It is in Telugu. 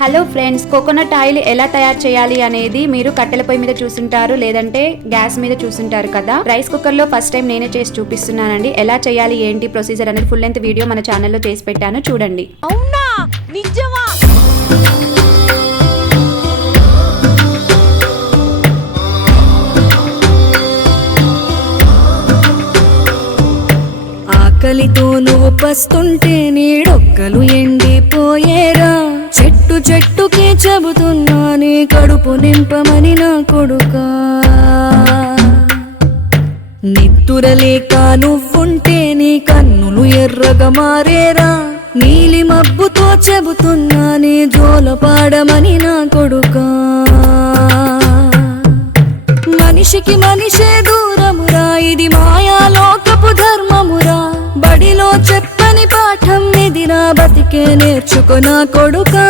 హలో ఫ్రెండ్స్, కోకోనట్ ఆయిల్ ఎలా తయారు చేయాలి అనేది మీరు కట్టెల పొయ్యి మీద చూసుంటారు, లేదంటే గ్యాస్ మీద చూసుంటారు కదా. రైస్ కుక్కర్ లో ఫస్ట్ టైం నేనే చేసి చూపిస్తున్నానండి. ఎలా చేయాలి ఏంటి ప్రొసీజర్ అనేది ఫుల్ లెంత్ వీడియో మన ఛానల్లో చేసి పెట్టాను, చూడండి. అవునా నిజమా? ఆకలితో నువ్వు పస్తుంటే నీడొక్కలు ఎండిపోయేరా. చెట్టు చెట్టుకే చెబుతున్నా నీ కడుపు నింపమని నా కొడుకా. నిద్దురలేక నువ్వుంటే నీ కన్నులు ఎర్రగా మారేరా. నీలి మబ్బుతో చెబుతున్నా నీ జోల పాడమని నా కొడుకా. మనిషికి మనిషే దూరమురా, ఇది మాయాలోకపు ధర్మమురా. బడిలో చెప్పని పాఠం ఇదిరా, బతికే నేర్చుకో నా కొడుకా.